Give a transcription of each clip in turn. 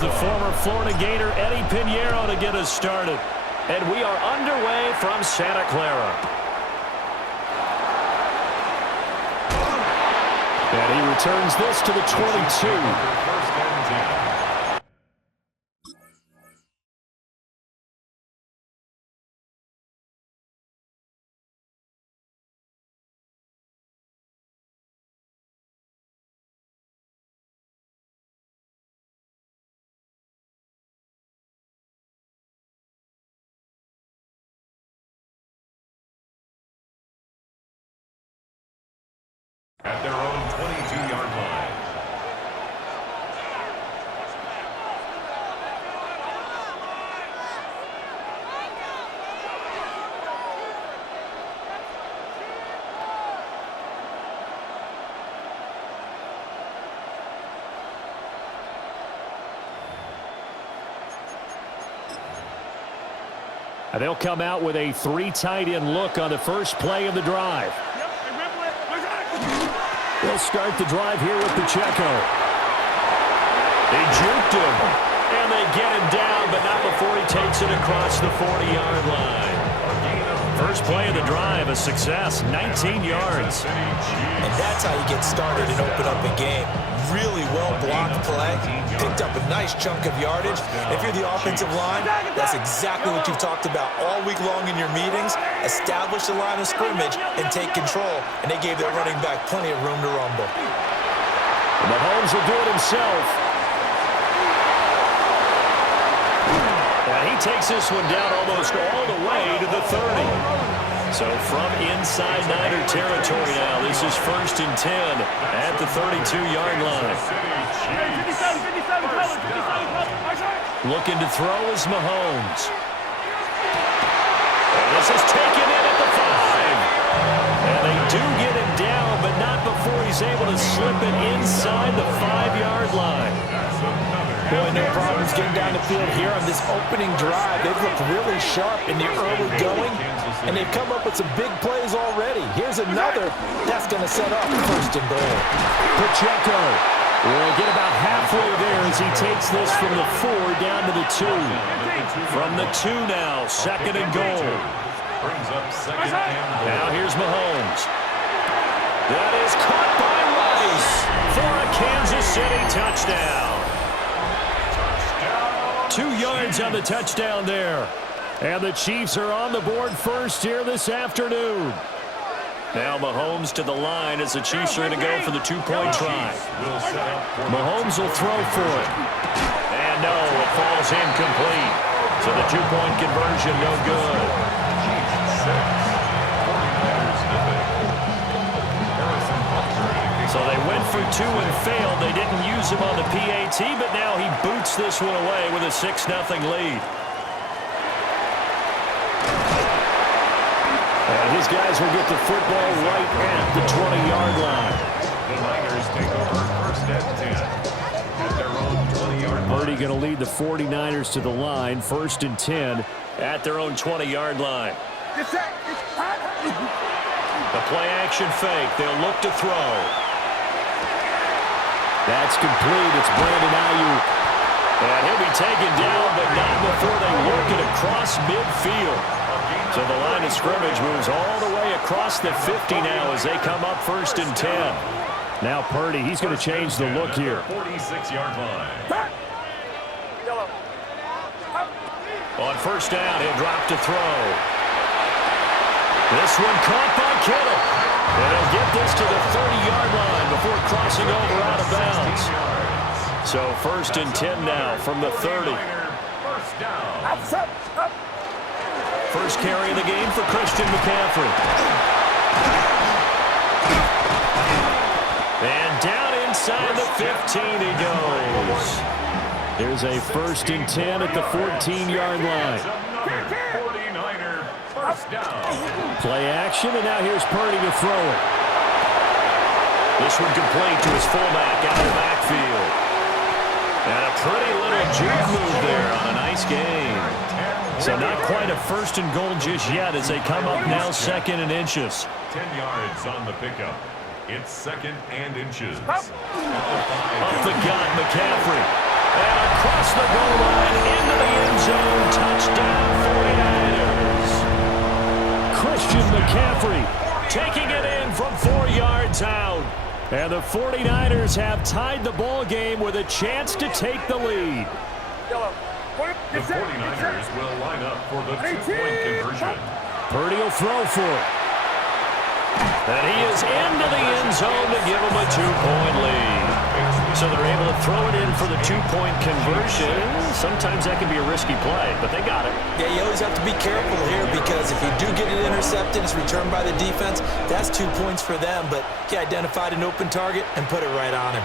the former Florida Gator Eddie Pinheiro to get us started. And we are underway from Santa Clara. And he returns this to the 22. At their own 22-yard line. And they'll come out with a 3 tight end look on the first play of the drive. They'll start the drive here with Pacheco. They juked him, and they get him down, but not before he takes it across the 40-yard line. First play of the drive, a success, 19 yards. And that's how you get started and open up a game. Really well-blocked play, picked up a nice chunk of yardage. If you're the offensive line, that's exactly what you've talked about all week long in your meetings. Establish the line of scrimmage and take control. And they gave their running back plenty of room to rumble. Mahomes will do it himself. And he takes this one down almost all the way to the 30. So from inside Niner territory now, this is 1st and 10 at the 32-yard line. Looking to throw is Mahomes. And this is taken in at the 5. And they do get him down, but not before he's able to slip it inside the 5-yard line. Boy, no problems getting down the field here on this opening drive. They've looked really sharp in the early going, and they've come up with some big plays already. Here's another. That's going to set up 1st and goal. Pacheco will get about halfway there as he takes this from the 4 down to the 2. From the 2 now, 2nd and goal. Now here's Mahomes. That is caught by Rice for a Kansas City touchdown. 2 yards on the touchdown there. And the Chiefs are on the board first here this afternoon. Now Mahomes to the line as the Chiefs are going to go for the 2-point try. Mahomes will throw for it. And no, it falls incomplete. So the 2-point conversion no good. So they went for 2 and failed. They didn't use him on the PAT, but now he boots this one away with a 6-0 lead. And his guys will get the football right at the 20-yard line. The Niners take over 1st and 10 at their own 20-yard line. Purdy going to lead the 49ers to the line, 1st and 10 at their own 20-yard line. The play-action fake. They'll look to throw. That's complete. It's Brandon Ayuk. And he'll be taken down, but not before they work it across midfield. So the line of scrimmage moves all the way across the 50 now as they come up 1st and 10. Now Purdy, he's going to change the look here. 46-yard line. On 1st down, he'll drop to throw. This one caught by Kittle. And he'll get this to the 30-yard line before crossing over out of bounds. So 1st and 10 now from the 30. First carry of the game for Christian McCaffrey. And down inside the 15 he goes. There's a 1st and 10 at the 14-yard line. Play action, and now here's Purdy to throw it. This one complete to his fullback out of the backfield. And a pretty little juke move there on a nice game. So not quite a 1st and goal just yet as they come up now 2nd and inches. 10 yards on the pickup. It's 2nd and inches. Up the gut, McCaffrey. And across the goal line, into the end zone, touchdown 49ers. Christian McCaffrey taking it in from 4 yards out. And the 49ers have tied the ball game with a chance to take the lead. The 49ers will line up for the two-point conversion. Purdy will throw for it. And he is into the end zone to give him a 2-point lead. So they're able to throw it in for the 2-point conversion. Sometimes that can be a risky play, but they got it. Yeah, you always have to be careful here because if you do get it intercepted, it's returned by the defense, that's 2 points for them. But he identified an open target and put it right on him.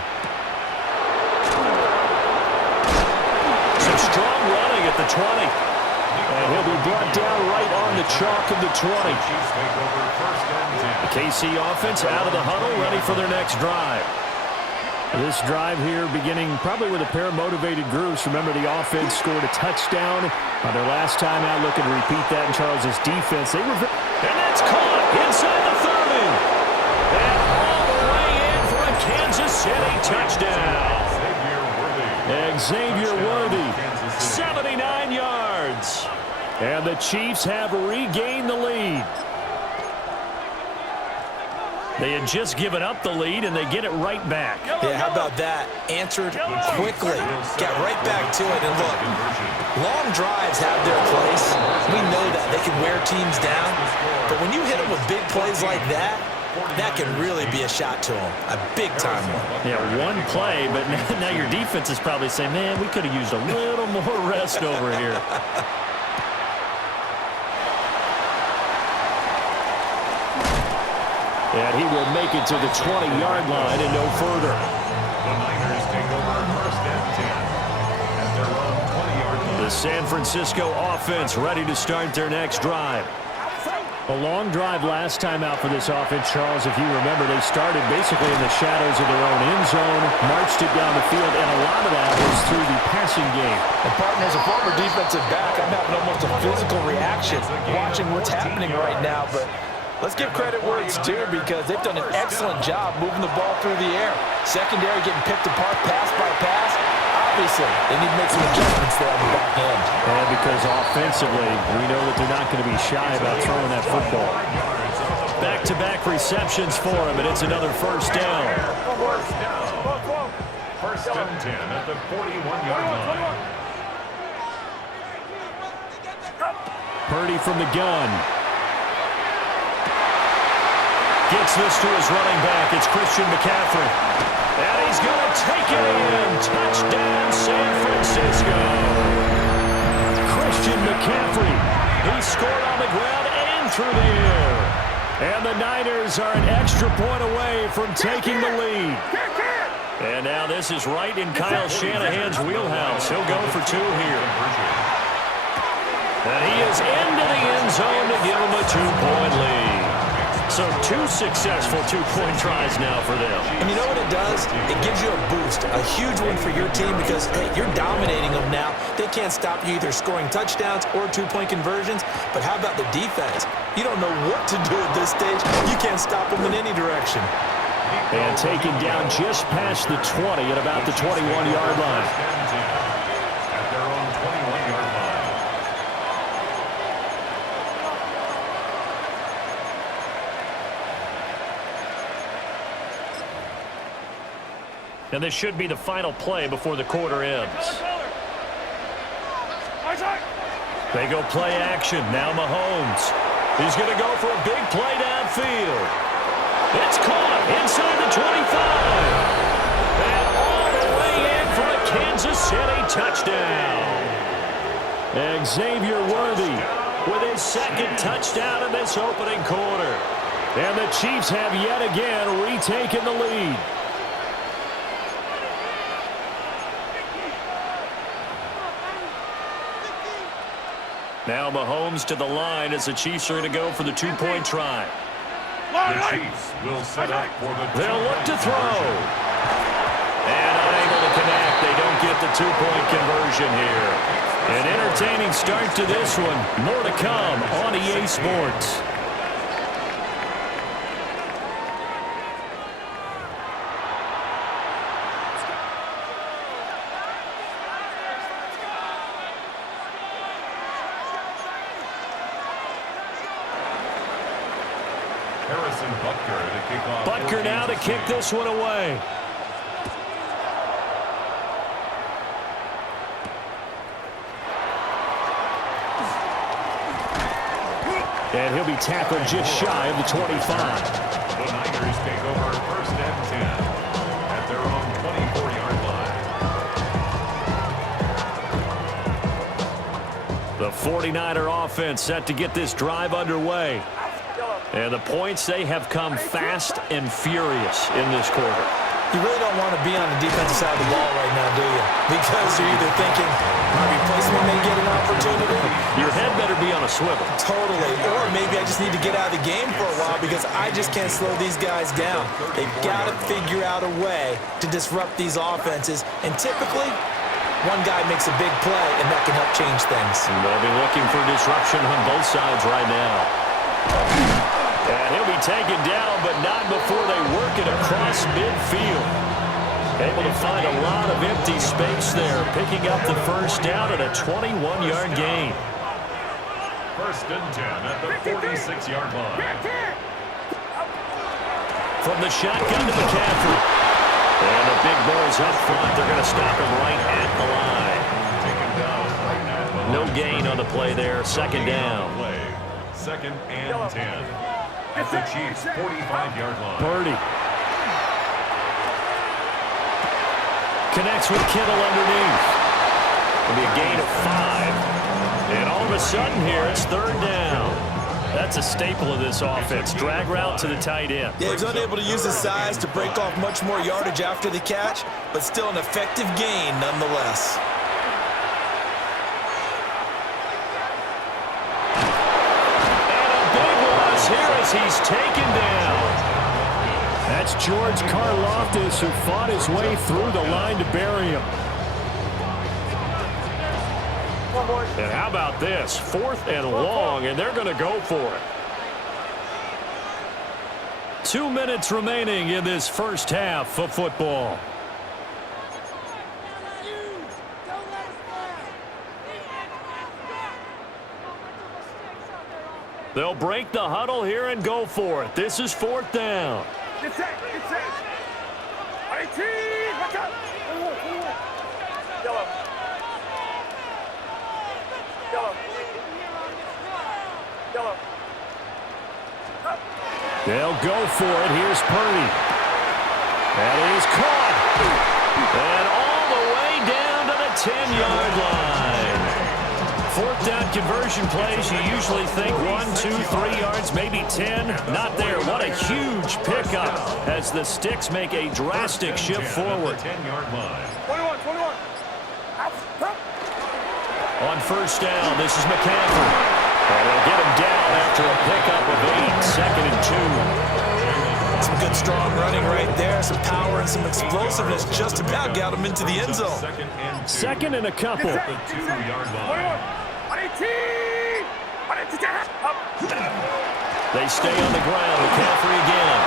Some strong running at the 20. And he'll be brought down right on the chalk of the 20. The KC offense out of the huddle, ready for their next drive. This drive here beginning probably with a pair of motivated groups. Remember, the offense scored a touchdown on their last time out. Looking to repeat that in Charles's defense. And that's caught inside the 30. And all the way in for a Kansas City touchdown. Xavier Worthy, 79 yards. And the Chiefs have regained the lead. They had just given up the lead, and they get it right back. Yeah, how about that? Answered quickly. Got right back to it. And look, long drives have their place. We know that. They can wear teams down. But when you hit them with big plays like that, that can really be a shot to them. A big-time one. Yeah, one play, but now your defense is probably saying, man, we could have used a little more rest over here. And he will make it to the 20-yard line and no further. The Niners take over first and 10 at their own 20-yard line. The San Francisco offense ready to start their next drive. A long drive last time out for this offense, Charles. If you remember, they started basically in the shadows of their own end zone, marched it down the field, and a lot of that was through the passing game. And partner, as a former defensive back, I'm having almost a physical reaction watching what's happening right now, but let's give credit where it's due because they've done an excellent job moving the ball through the air. Secondary getting picked apart pass by pass. Obviously, they need to make some adjustments there on the back end. And because offensively, we know that they're not going to be shy about throwing that football. Back-to-back receptions for him, and it's another first down. First and 10 at the 41-yard line. Purdy from the gun. Gets this to his running back. It's Christian McCaffrey. And he's going to take it in. Touchdown, San Francisco. Christian McCaffrey. He scored on the ground and through the air. And the Niners are an extra point away from taking the lead. And now this is right in Kyle Shanahan's wheelhouse. He'll go for two here. And he is into the end zone to give him a 2-point lead. So two successful 2-point tries now for them. And you know what it does? It gives you a boost, a huge one for your team because, hey, you're dominating them now. They can't stop you either scoring touchdowns or 2-point conversions. But how about the defense? You don't know what to do at this stage. You can't stop them in any direction. And taken down just past the 20 at about the 21-yard line. At their own 21-yard line. And this should be the final play before the quarter ends. They go play action. Now Mahomes. He's going to go for a big play downfield. It's caught inside the 25. And all the way in for a Kansas City touchdown. Xavier Worthy with his second touchdown in this opening quarter. And the Chiefs have yet again retaken the lead. Now Mahomes to the line as the Chiefs are going to go for the 2-point try. The Chiefs will set up for the They'll look to throw. And unable to connect. They don't get the 2-point conversion here. An entertaining start to this one. More to come on EA Sports. Butker now to kick this one away. And he'll be tackled just shy of the 25. The Niners take over first and 10 at their own 24-yard line. The 49er offense set to get this drive underway. And the points, they have come fast and furious in this quarter. You really don't want to be on the defensive side of the ball right now, do you? Because you're either thinking, my replacement may get an opportunity. Your head better be on a swivel. Totally. Or maybe I just need to get out of the game for a while because I just can't slow these guys down. They've got to figure out a way to disrupt these offenses. And typically, one guy makes a big play, and that can help change things. And they'll be looking for disruption on both sides right now. And he'll be taken down, but not before they work it across midfield. Able to find a lot of empty space there, picking up the first down at a 21-yard gain. First and 10 at the 46-yard line. From the shotgun to McCaffrey. And the big boys up front, they're going to stop him right at the line. No gain on the play there, second down. Second and 10. At the Chiefs' 45-yard line. Purdy. Connects with Kittle underneath. It'll be a gain of 5. And all of a sudden here, it's third down. That's a staple of this offense. Drag route to the tight end. Yeah, he's unable to use his size to break off much more yardage after the catch, but still an effective gain nonetheless. Here as he's taken down. That's George Karlaftis, who fought his way through the line to bury him. And how about this? 4th and long, and they're going to go for it. 2 minutes remaining in this first half of football. They'll break the huddle here and go for it. This is 4th down. Get set. 18, watch out. Yellow. They'll go for it. Here's Purdy. That is caught. And all the way down to the 10-yard line. 4th down conversion plays, you usually think 1, 2, 3 yards, maybe 10. Not there. What a huge pickup as the Sticks make a drastic shift forward. 10-yard line. 21. On first down, this is McCaffrey. And they'll get him down after a pickup of 8, second and 2. Some good strong running right there, some power and some explosiveness just about got him into the end zone. Second and a couple. 2-yard line. They stay on the ground. McCaffrey again.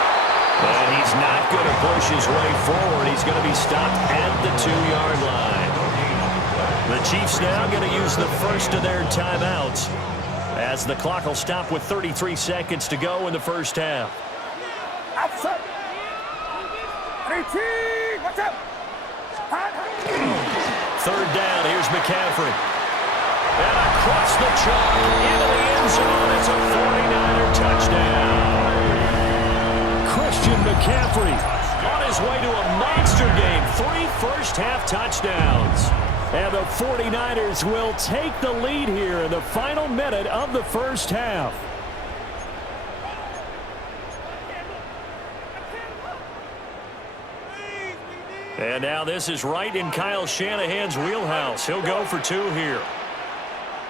And he's not going to push his way forward. He's going to be stopped at the 2-yard line. The Chiefs now going to use the first of their timeouts as the clock will stop with 33 seconds to go in the first half. Third down, here's McCaffrey. And across the chalk into the end zone. It's a 49er touchdown. Christian McCaffrey on his way to a monster game. 3 first-half touchdowns. And the 49ers will take the lead here in the final minute of the first half. And now this is right in Kyle Shanahan's wheelhouse. He'll go for 2 here.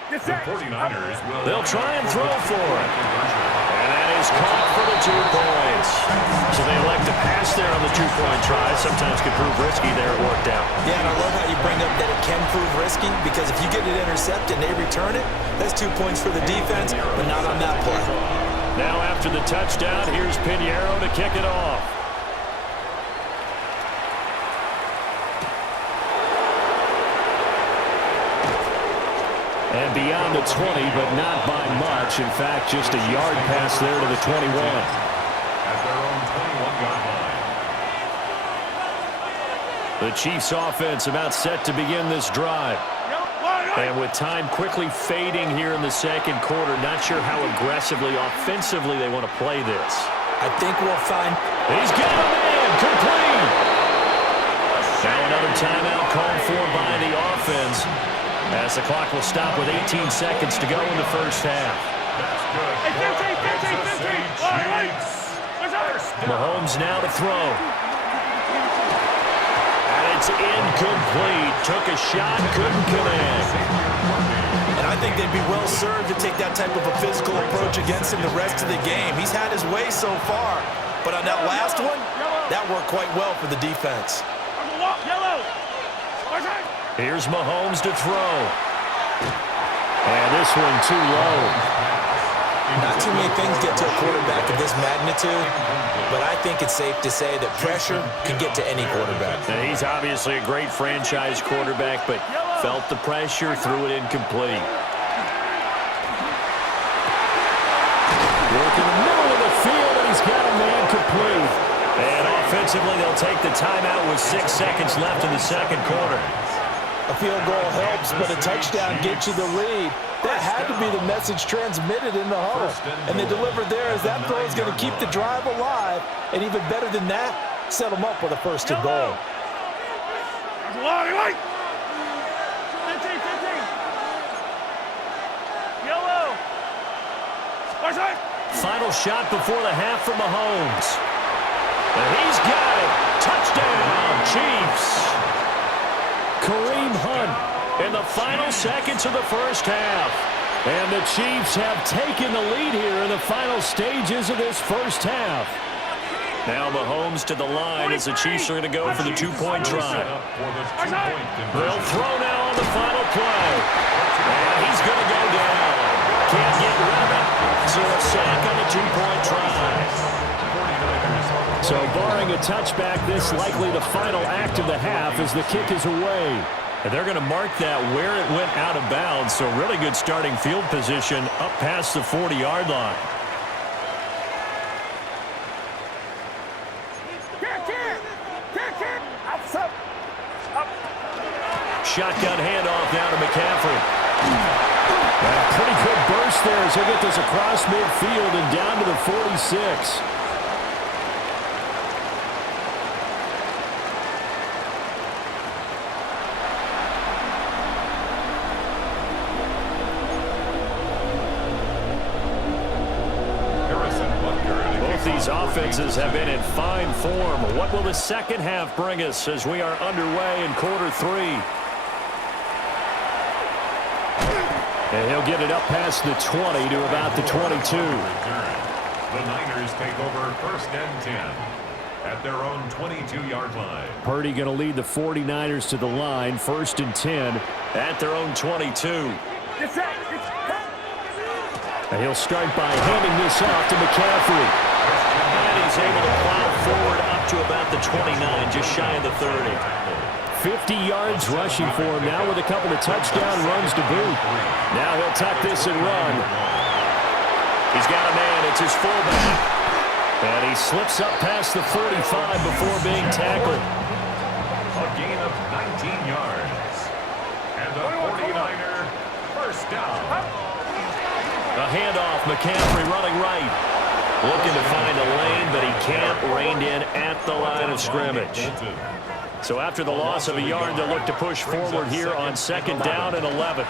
The 49ers will... They'll try and throw for it. And that is caught for the 2 points. So they elect to pass there on the 2-point try. Sometimes could prove risky there. It worked out. Yeah, and I love how you bring up that it can prove risky because if you get it intercepted and they return it, that's 2 points for the defense, but not on that play. Now after the touchdown, here's Pinheiro to kick it off. And beyond the 20, but not by much. In fact, just a yard pass there to the 21. The Chiefs offense about set to begin this drive. And with time quickly fading here in the second quarter, not sure how aggressively, offensively they want to play this. I think we'll find... He's got a man, complete. Now another timeout called for by the offense, as the clock will stop with 18 seconds to go in the first half. Mahomes now to throw. And it's incomplete. Took a shot, couldn't connect. And I think they'd be well served to take that type of a physical approach against him the rest of the game. He's had his way so far, but on that last one, that worked quite well for the defense. Here's Mahomes to throw. And this one too low. Not too many things get to a quarterback of this magnitude, but I think it's safe to say that pressure can get to any quarterback. Now, he's obviously a great franchise quarterback, but felt the pressure, threw it incomplete. Work in the middle of the field, and he's got a man complete. And offensively, they'll take the timeout with 6 seconds left in the second quarter. A field goal helps, but a touchdown gets you the lead. That had to be the message transmitted in the huddle. And they delivered there as that throw is going to keep the drive alive. And even better than that, set them up with a first and goal. Final shot before the half from Mahomes. And he's got it. Touchdown, Chiefs. Kareem Hunt in the final seconds of the first half. And the Chiefs have taken the lead here in the final stages of this first half. Now Mahomes to the line as the Chiefs are going to go for the two-point try. They'll throw now on the final play. And he's going to go down. Can't get rid of it. So a sack on the two-point try. So barring a touchback, this likely the final act of the half as the kick is away. And they're going to mark that where it went out of bounds. So really good starting field position up past the 40-yard line. Shotgun handoff now to McCaffrey. And a pretty good burst there as he'll get this across midfield and down to the 46. Both these offenses have been in fine form. What will the second half bring us as we are underway in quarter three? And he'll get it up past the 20 to about the 22. The Niners take over first and 10 at their own 22-yard line. Purdy going to lead the 49ers to the line, first and 10 at their own 22. And he'll start by handing this off to McCaffrey. And he's able to plow forward up to about the 29, just shy of the 30. 50 yards rushing for him now with a couple of touchdown runs to boot. Now he'll tuck this and run. He's got a man. It's his fullback. And he slips up past the 45 before being tackled. A gain of 19 yards. And the 49er first down. A handoff. McCaffrey running right. Looking to find a lane, but he can't. Reined in at the line of scrimmage. So after the loss of a yard, they'll look to push forward here on second down and 11.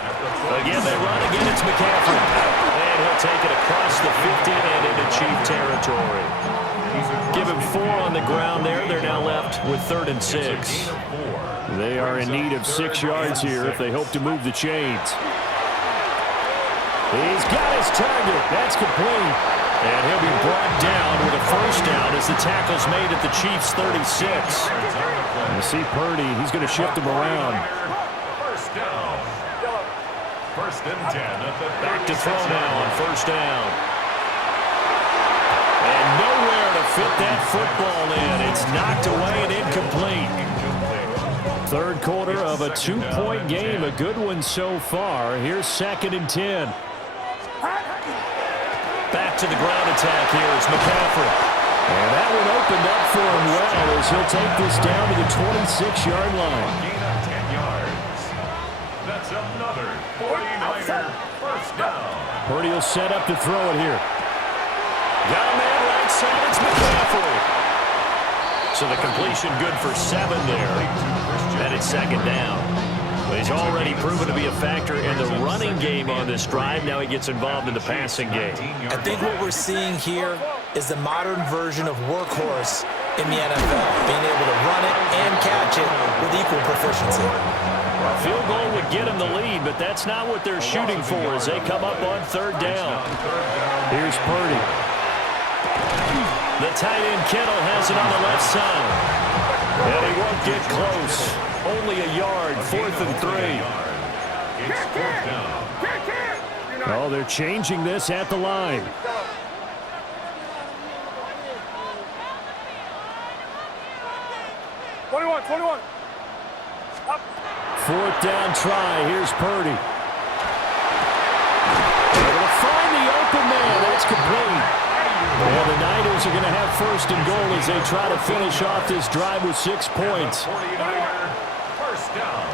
Again, they run. Again, it's McCaffrey. And he'll take it across the 50 and into Chief territory. Give him 4 on the ground there. They're now left with 3rd and 6. They are in need of 6 yards here if they hope to move the chains. He's got his target. That's complete. And he'll be brought down with a first down as the tackle's made at the Chiefs' 36. You see Purdy, he's going to shift him around. First down. First and 10 at the Back to throw now on first down. And nowhere to fit that football in. It's knocked away and incomplete. Third quarter of a 2-point game. A good one so far. Here's 2nd and 10. Back to the ground attack here. It's McCaffrey. And that one opened up for him well as he'll take this down to the 26-yard line. Gain of 10 yards. That's another 49er first down. Purdy will set up to throw it here. Got a man right side. It's McCaffrey. So the completion good for 7 there. And it's second down. But he's already proven to be a factor in the running game on this drive. Now he gets involved in the passing game. I think what we're seeing here is the modern version of workhorse in the NFL, being able to run it and catch it with equal proficiency. A field goal would get him the lead, but that's not what they're shooting for as they come up on third down. Here's Purdy. The tight end Kittle has it on the left side. And he won't get close. Only a yard, 4th and 3. Oh, they're changing this at the line. Up. 4th down try. Here's Purdy. Able to find the open man. That's complete. And the Niners are going to have 1st and goal as they try to finish off this drive with 6 points. 49er first down.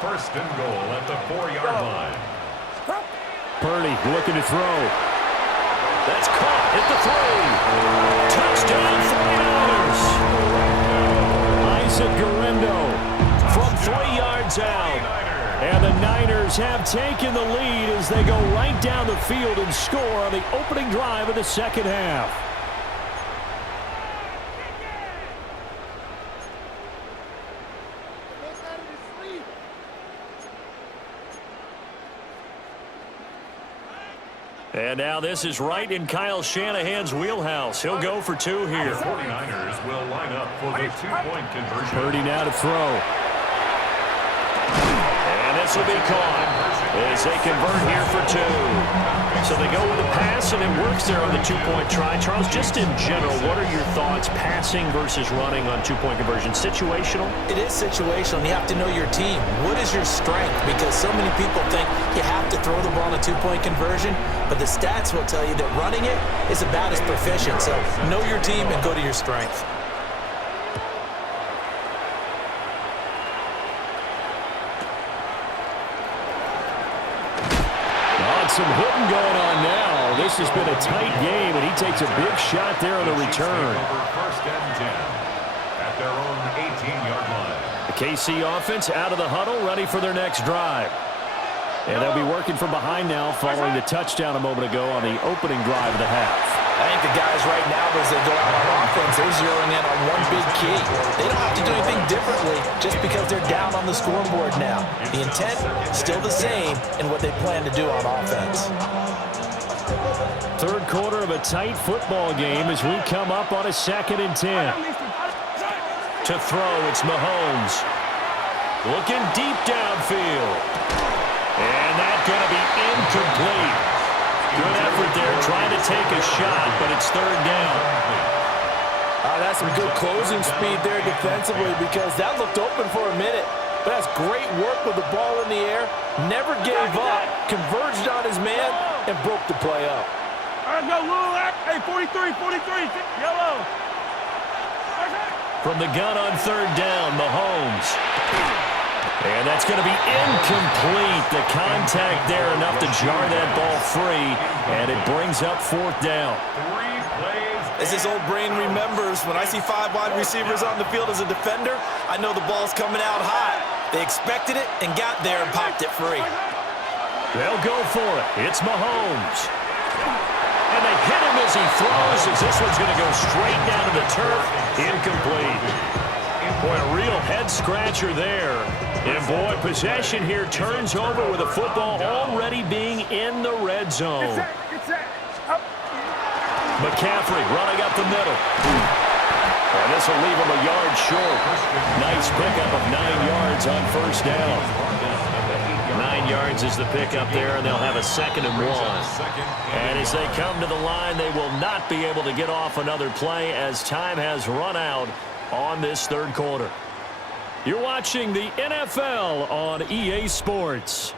1st and goal at the 4-yard line. Purdy looking to throw. That's caught at the 3. Touchdown 49ers. Isaac Guerrero from 3 yards out. And the Niners have taken the lead as they go right down the field and score on the opening drive of the second half. And now this is right in Kyle Shanahan's wheelhouse. He'll go for 2 here. The 49ers will line up for the 2-point conversion. Purdy now to throw. And this will be caught as they convert here for 2. So they go with a pass, and it works there on the 2-point try. Charles, just in general, what are your thoughts passing versus running on 2-point conversion? Situational? It is situational, and you have to know your team. What is your strength? Because so many people think you have to throw the ball in a 2-point conversion, but the stats will tell you that running it is about as proficient. So know your team and go to your strength. Some hitting going on now. This has been a tight game, and he takes a big shot there on the return. First and 10 at their own 18-yard line. The KC offense out of the huddle, ready for their next drive. And they'll be working from behind now following the touchdown a moment ago on the opening drive of the half. I think the guys right now, as they go out on offense, they're zeroing in on one big key. They don't have to do anything differently just because they're down on the scoreboard now. The intent, still the same in what they plan to do on offense. Third quarter of a tight football game as we come up on a 2nd and 10. To throw, it's Mahomes. Looking deep downfield. And that's going to be incomplete. Good effort there, trying to take a shot, but it's 3rd down. That's some good closing speed there defensively because that looked open for a minute. But that's great work with the ball in the air. Never gave up, converged on his man, and broke the play up. All right, go, Lou. Hey, 43, yellow. From the gun on 3rd down, Mahomes. And that's going to be incomplete. The contact there enough to jar that ball free, and it brings up 4th down. 3 plays. As his old brain remembers, when I see 5 wide receivers on the field as a defender, I know the ball's coming out hot. They expected it and got there and popped it free. They'll go for it. It's Mahomes. And they hit him as he throws, as this one's going to go straight down to the turf. Incomplete. Boy, a real head-scratcher there. And, boy, possession here turns over with the football already being in the red zone. McCaffrey running up the middle. And this will leave him a yard short. Nice pickup of 9 yards on 1st down. 9 yards is the pickup there, and they'll have a 2nd and 1. And as they come to the line, they will not be able to get off another play as time has run out on this 3rd quarter. You're watching the NFL on EA Sports.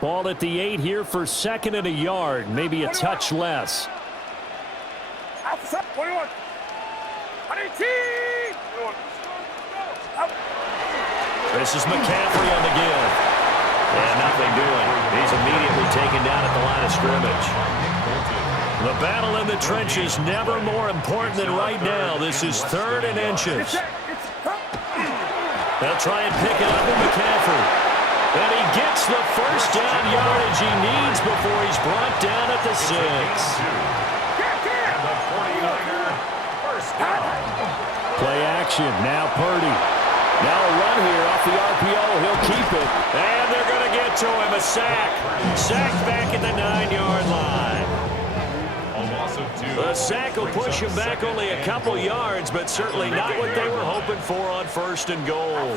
Ball at the 8 here for second and a yard, maybe a touch less. 21. This is McCaffrey on the give. And nothing doing. He's immediately taken down at the line of scrimmage. The battle in the trenches never more important than right now. This is 3rd and inches. They'll try and pick it up with McCaffrey. And he gets the first down yardage he needs before he's brought down at the 6. Play action. Now Purdy. Now a run here off the RPO. He'll keep it. And they're going to get to him. A sack. Sack back at the 9-yard line. The sack will push him back only a couple yards, but certainly not what they were hoping for on 1st and goal.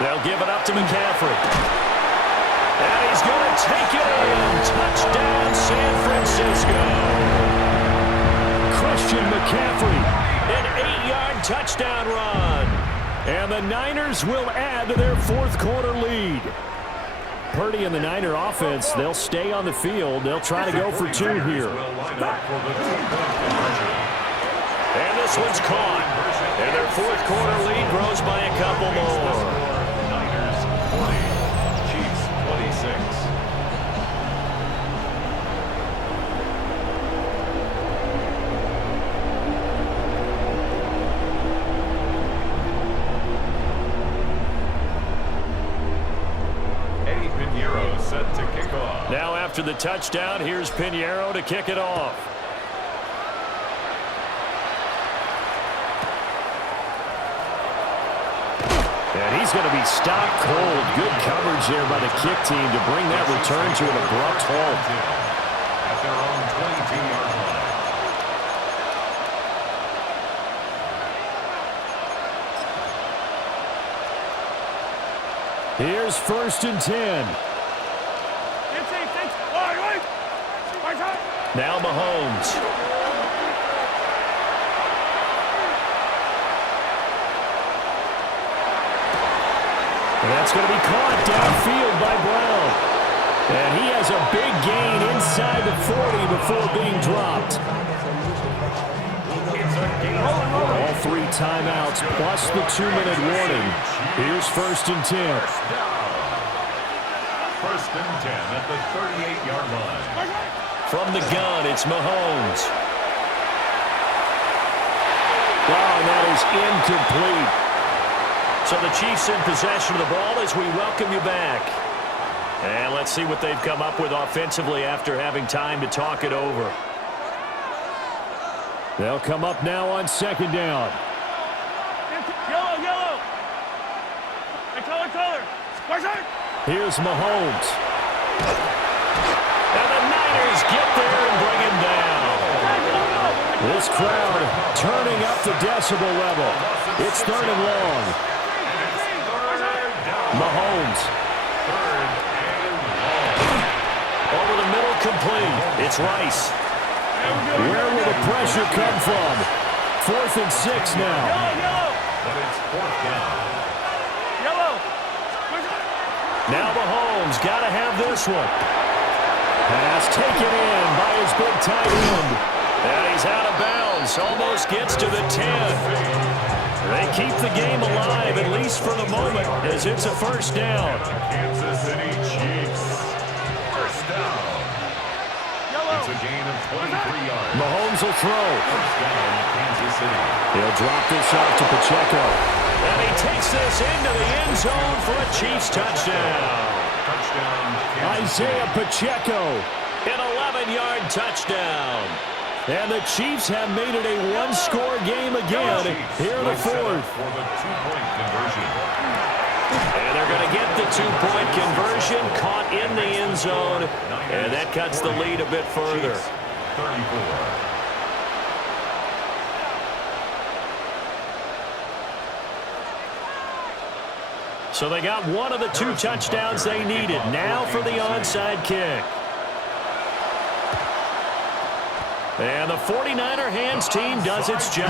They'll give it up to McCaffrey. And he's going to take it in. Touchdown, San Francisco. Christian McCaffrey, an 8-yard touchdown run. And the Niners will add to their 4th quarter lead. Purdy and the Niner offense, they'll stay on the field. They'll try to go for 2 here. And this one's caught. And their 4th quarter lead grows by a couple more. Niners 40, Chiefs 26. Set to kick off. Now after the touchdown, here's Pinheiro to kick it off. And he's going to be stopped cold. Good coverage there by the kick team to bring that return to an abrupt halt. At their own 22-yard line. Here's 1st and 10. Now Mahomes. And that's going to be caught downfield by Brown. And he has a big gain inside the 40 before being dropped. All 3 timeouts plus the 2-minute warning. Here's 1st and 10. 1st and 10 at the 38-yard line. From the gun, it's Mahomes. Wow, and that is incomplete. So the Chiefs in possession of the ball as we welcome you back. And let's see what they've come up with offensively after having time to talk it over. They'll come up now on 2nd down. Yellow. Hey, color. Here's Mahomes. And the Niners get there and bring him down. This crowd turning up the decibel level. It's 3rd and long. Mahomes. Over the middle, complete. It's Rice. Where will the pressure come from? 4th and 6 now. But it's 4th down. Now Mahomes got to have this one. Pass taken in by his big tight end. And he's out of bounds. Almost gets to the 10. They keep the game alive, at least for the moment, as it's a 1st down. Kansas City Chiefs. 1st down. It's a gain of 23 yards. Mahomes will throw. 1st down, Kansas City. He'll drop this off to Pacheco. And he takes this into the end zone for a Chiefs touchdown. Touchdown, Kansas Isaiah City. Pacheco, an 11-yard touchdown. And the Chiefs have made it a 1-score game again here in the 4th. For the 2-point conversion. And they're going to get the 2-point conversion, caught in the end zone, and that cuts the lead a bit further. 34. So they got one of the 2 touchdowns they needed. Now for the onside kick. And the 49er hands team does its job.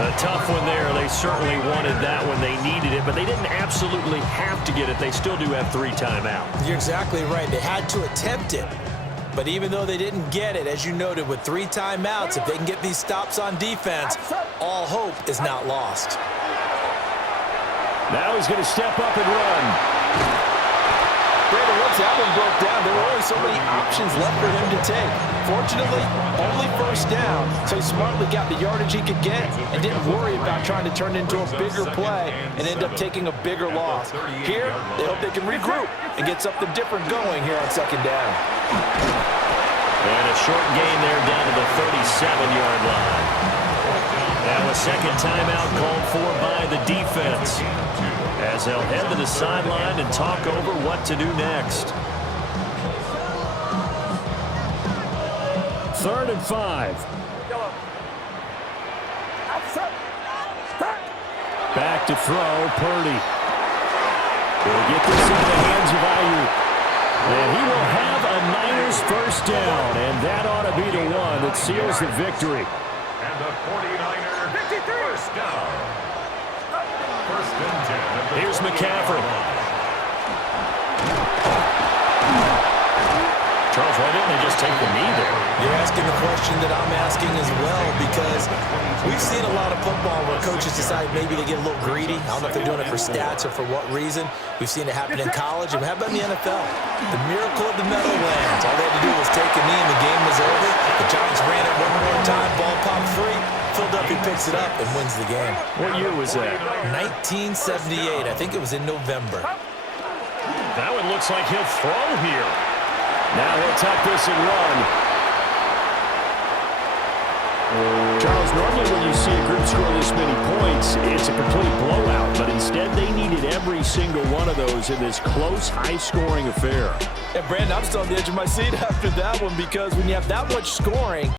A tough one there. They certainly wanted that when they needed it, but they didn't absolutely have to get it. They still do have 3 timeouts. You're exactly right. They had to attempt it. But even though they didn't get it, as you noted, with 3 timeouts, if they can get these stops on defense, all hope is not lost. Now he's going to step up and run. Brandon, once that one broke down, there were only so many options left for him to take. Fortunately, only first down, so he smartly got the yardage he could get and didn't worry about trying to turn it into a bigger play and end up taking a bigger loss. Here, they hope they can regroup and get something different going here on second down. And a short gain there down to the 37-yard line. Now a second timeout called for by the defense, as they'll head to the sideline and talk over what to do next. 3rd and 5. Back to throw, Purdy. He'll get this into the hands of Ayuk. And he will have a Niners first down, and that ought to be the one that seals the victory. And the 49er first down. 1st and 10. Here's McCaffrey. Charles, why didn't they just take the knee there? You're asking the question that I'm asking as well, because we've seen a lot of football where coaches decide maybe to get a little greedy. I don't know if they're doing it for stats or for what reason. We've seen it happen in college, and how about in the NFL? The miracle of the Meadowlands. All they had to do was take a knee, and the game was over. The Giants ran it one more time, ball popped free. Philadelphia picks it up and wins the game. What year was that? 1978. I think it was in November. That one looks like he'll throw here. Now he'll tuck this and run. Charles, normally when you see a group score this many points, it's a complete blowout. But instead, they needed every single one of those in this close, high-scoring affair. And Brandon, I'm still on the edge of my seat after that one, because when you have that much scoring,